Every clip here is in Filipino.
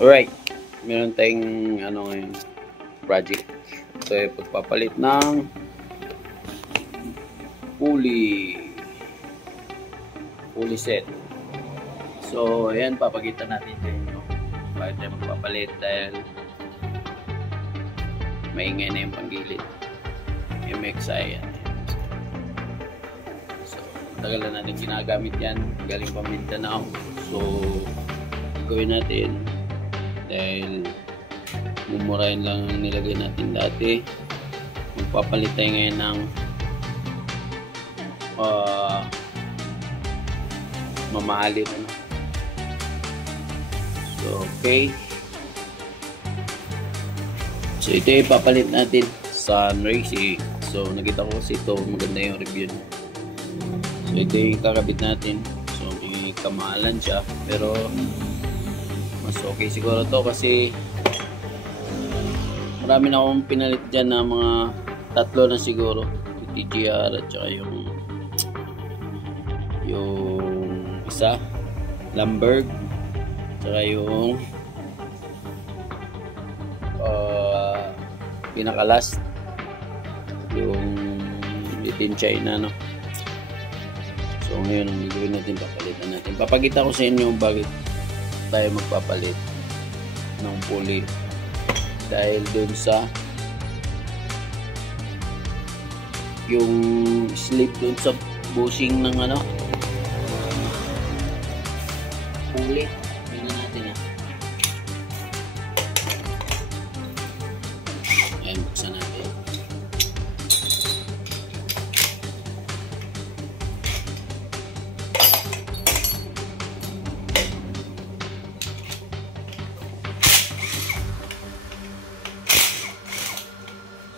Alright, meron tayong ngayon, project. Ito ay pagpapalit ng pulley set. So ayan, papakita natin sa inyo bakit tayo magpapalit, dahil maingay na yung panggilid. MXI yan. So matagal na natin ginagamit yan, galing pa Mindanao. So gawin natin, dahil mumurahin lang ang nilagay natin dati. Magpapalit tayo ngayon ng mamahalin So okay, so ito yung papalit natin sa racing. So nakita ko kasi ito maganda yung review. So ito yung kakabit natin. So may kamahalan siya, pero mas okay siguro to kasi marami na akong pinalit dyan na mga tatlo na siguro, yung TGR at saka yung isa Lamberg, saka yung pinaka-last yung Litin China, no? So ngayon ang gagawin natin, papalitan natin. Papakita ko sa inyo bakit tayo magpapalit ng pulley, dahil dun sa yung slip dun sa bushing ng pulley. Tingnan natin Ayan, buksan natin.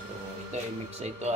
So ito ay mix ito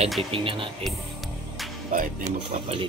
Ayan, titingnan natin bakit na magpapalit.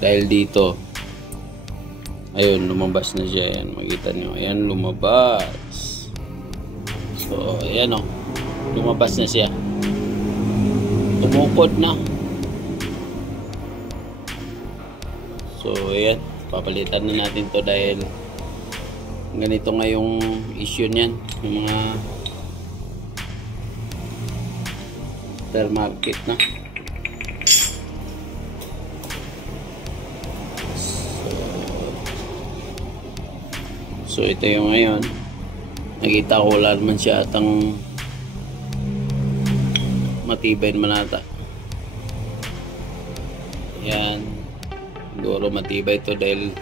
Dahil dito, ayun, lumabas na siya. Ayan, makita nyo, ayan, lumabas. So ayan lumabas na siya, tumukod na. So ayan, papalitan na natin to, dahil ganito nga yung issue niyan, yung mga aftermarket na. So ito yung ngayon, nakita ko wala naman siya atang matibay naman ata. Yan, siguro matibay ito dahil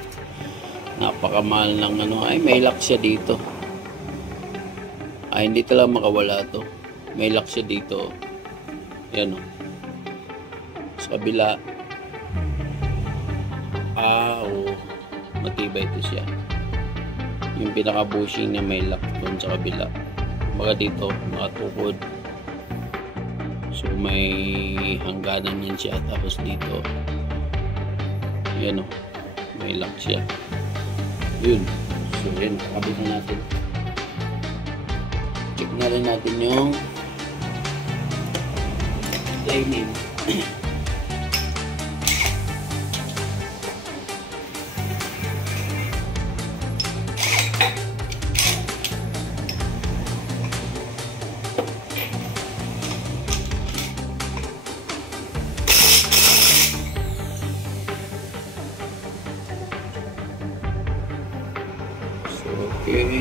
napakamahal ng ay may lock siya dito. Hindi talaga makawala to, may lock siya dito. Yan sa kabila. Matibay ito siya. Yung pinaka bushing niya may lock doon sa kabila. Baga dito nakatukod. So may hangganan yan siya, tapos dito Ayan o. May lock siya. Yun. So yun, kabit na natin. Check na rin natin yung lining. Okay.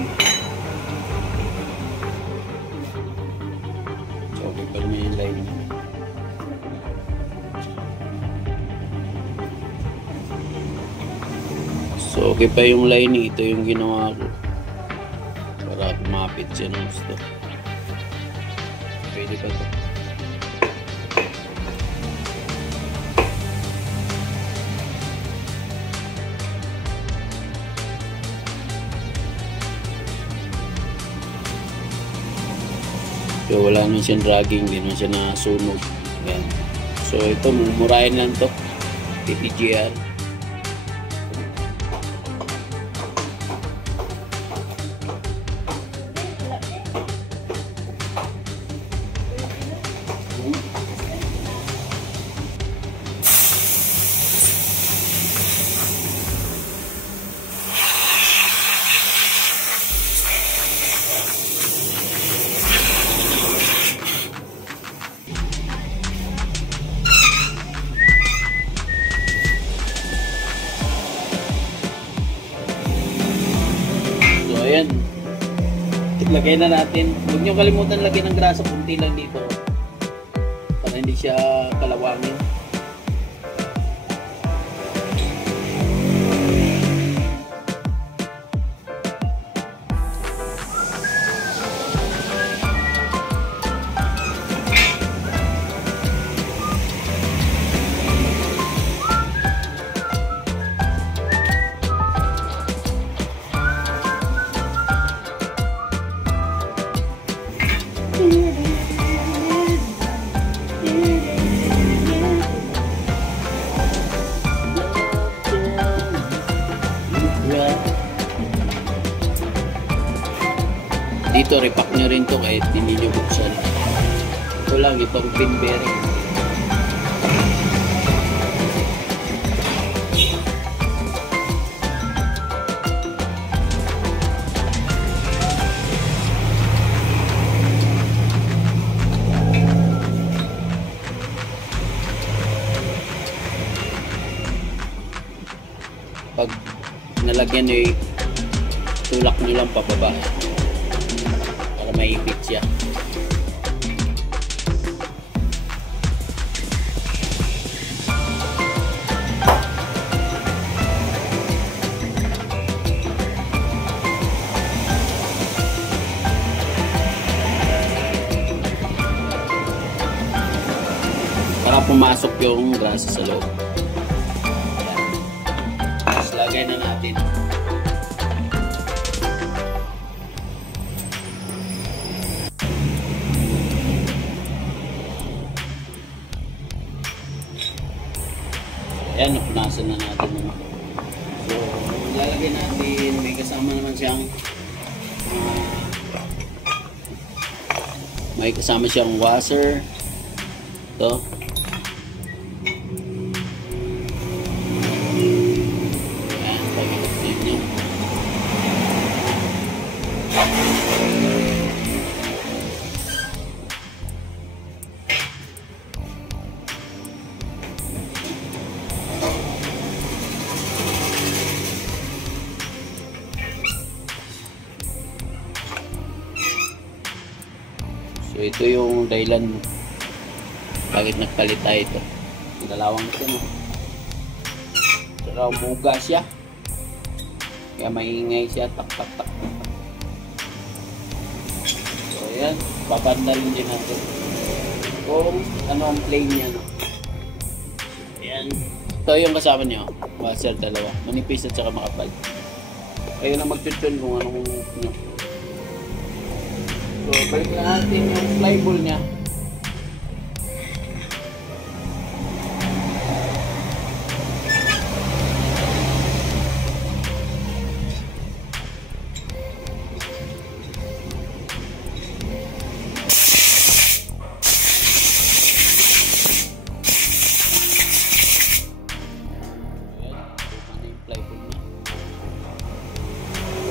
So, okay pa naman yung line. So, okay pa yung lining. Ito yung ginawa ko. Para kumapit siya ng gusto. Pwede pa ito. So, wala naman siyang dragging, hindi naman siya nasunog. Ayan. So, ito, mumurahin lang to. PPGR. Ayan, lagay na natin. Huwag nyo kalimutan lagyan ng grasa, punti lang dito para hindi siya kalawangin. Dito, repack nyo rin to kahit hindi nyo buksan. Ito lang, itong pin bearing. Pag nalagyan nyo, tulak nyo lang pababa para maipit siya. Para pumasok yung grasa sa loob. Tapos lagay na natin. Ayan, napunasan na natin. So, lalagay natin, may kasama naman siyang may kasama siyang washer. Ito. Ayan, pag-ilip niya. So ito yung dahilan bakit nagpalit tayo ito. Dalawang ito, no? Pero buga siya. Kaya maingay siya. Tak tak tak. So ayan, babandalin din natin kung ano ang plane niya, no? Ayan. Ito yung kasama niya, washer dalawa. Manipis at saka makapal. Kayo na mag-tune kung anong no. So, balik na natin yung flyball niya.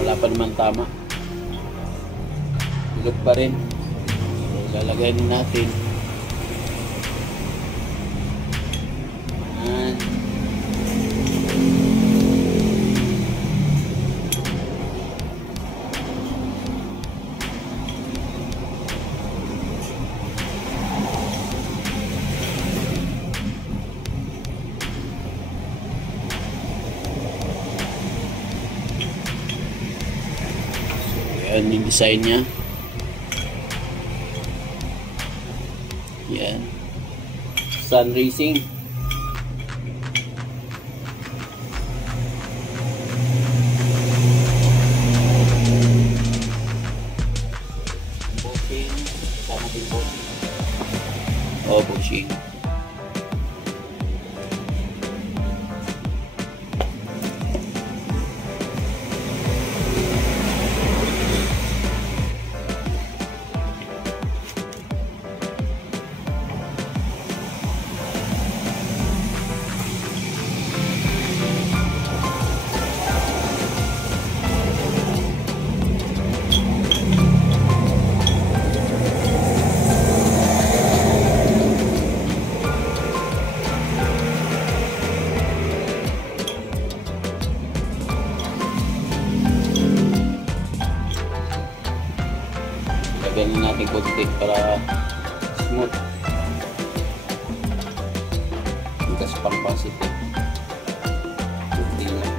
wala pa naman tama. Bilog pa rin. So, lalagyan natin. Ayan. Ayan yung design niya. Yan. Sun Racing. Bushing. Sama din bushing. Oh, bushing. Lagyan natin konti para smooth. Bukas pang positive. Konti lang.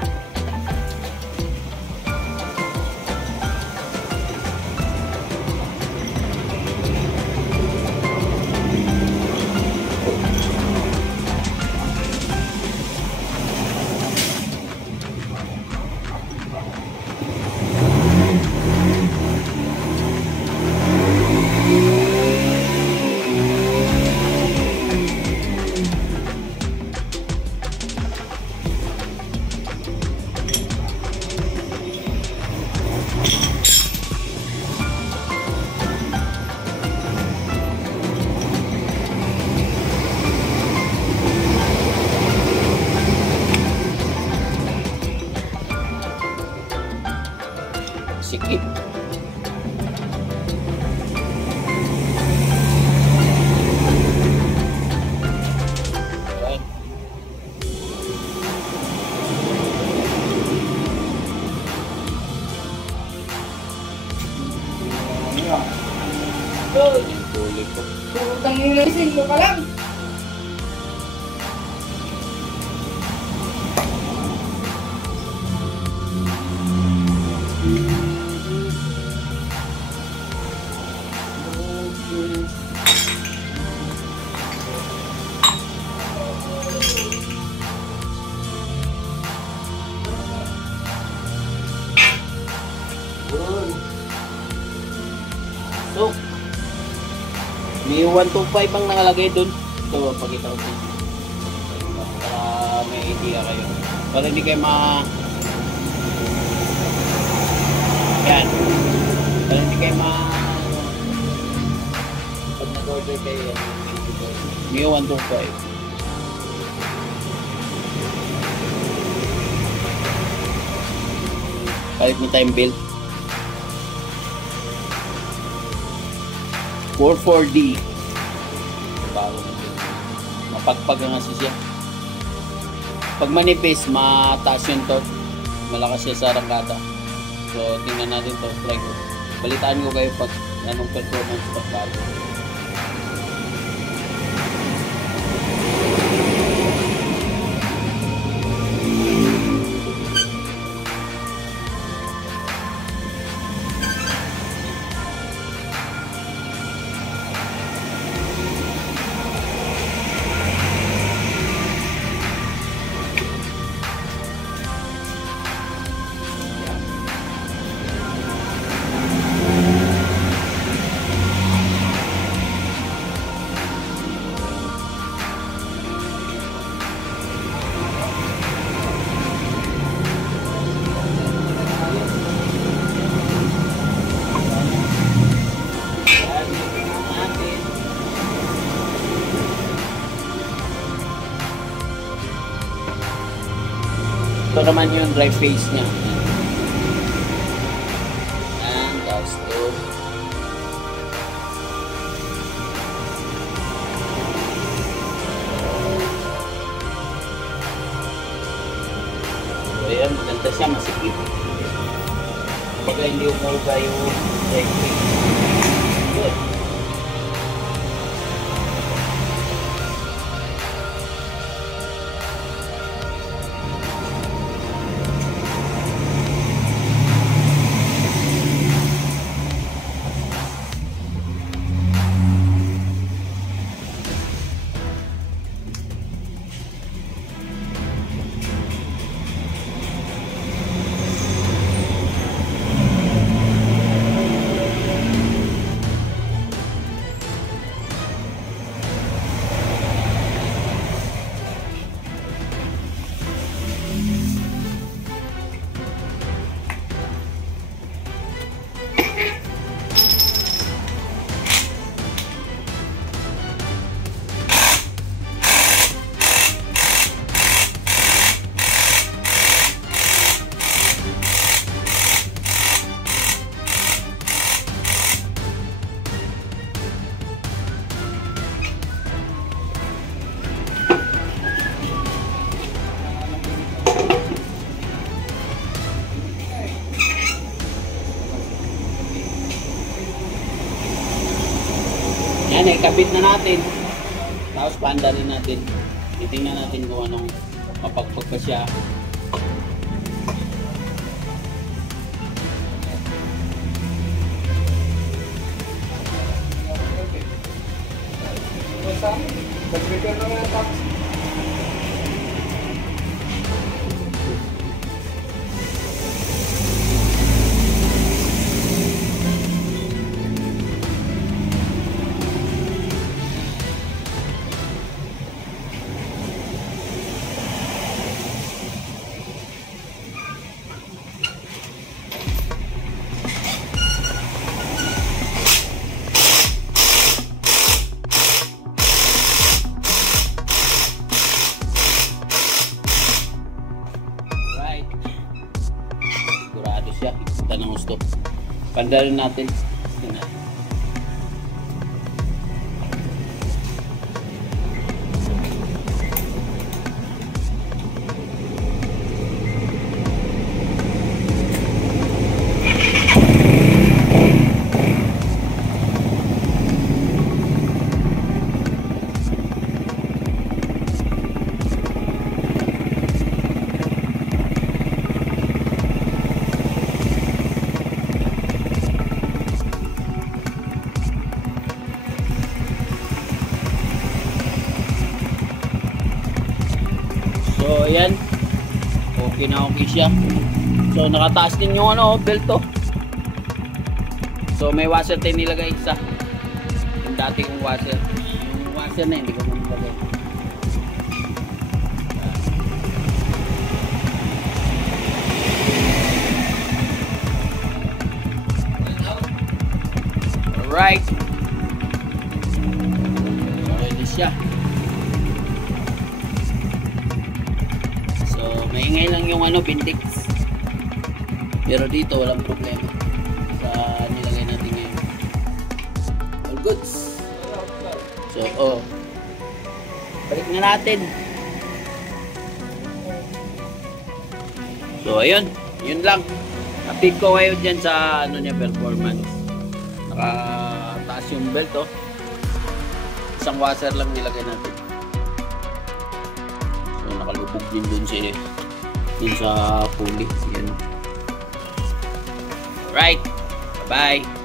Sikip. Utang mo na isin mo ka lang. So, may 125 ang nakalagay dun. So, pakita ko sa inyo. Para may idea kayo. Para hindi kayo yan. Para hindi kayo pag nag-order kayo yan. May 125. Palit mo tayong belt. 44D. Bago natin. Mapagpag nga siya. Pag manipis, mataas yung torque. Malakas siya sa arangkada. So, tingnan natin to. Try ko. Balitaan ko kayo pag anong performance pagbago. Ito naman yung drive face niya. ayan, maganda siya, masikip. Pagka hindi umuga yung electric. Good. Yan, ikabit na natin. Tapos panda rin natin. Titingnan natin kung anong mapagpag pa siya. Nag-repair naman ang taxi. Sigurado siya. Kita ng gusto. Pandarin natin. Tingnan. So ayan, okay na okay siya. So nakataas din yung belt to. So may washer tayo nilagay isa. Yung dati kong washer. Yung washer na hindi ko nilagay. Alright. Ready siya. Maingay lang yung bintik. Pero dito walang problema sa nilagay natin ngayon. All goods. So balik na natin. So ayun, yun lang. Update ko kayo dyan sa niya performance. Nakataas yung belt Isang washer lang nilagay natin. So nakalubog din dun sa pulley. Yan. Alright. Bye-bye.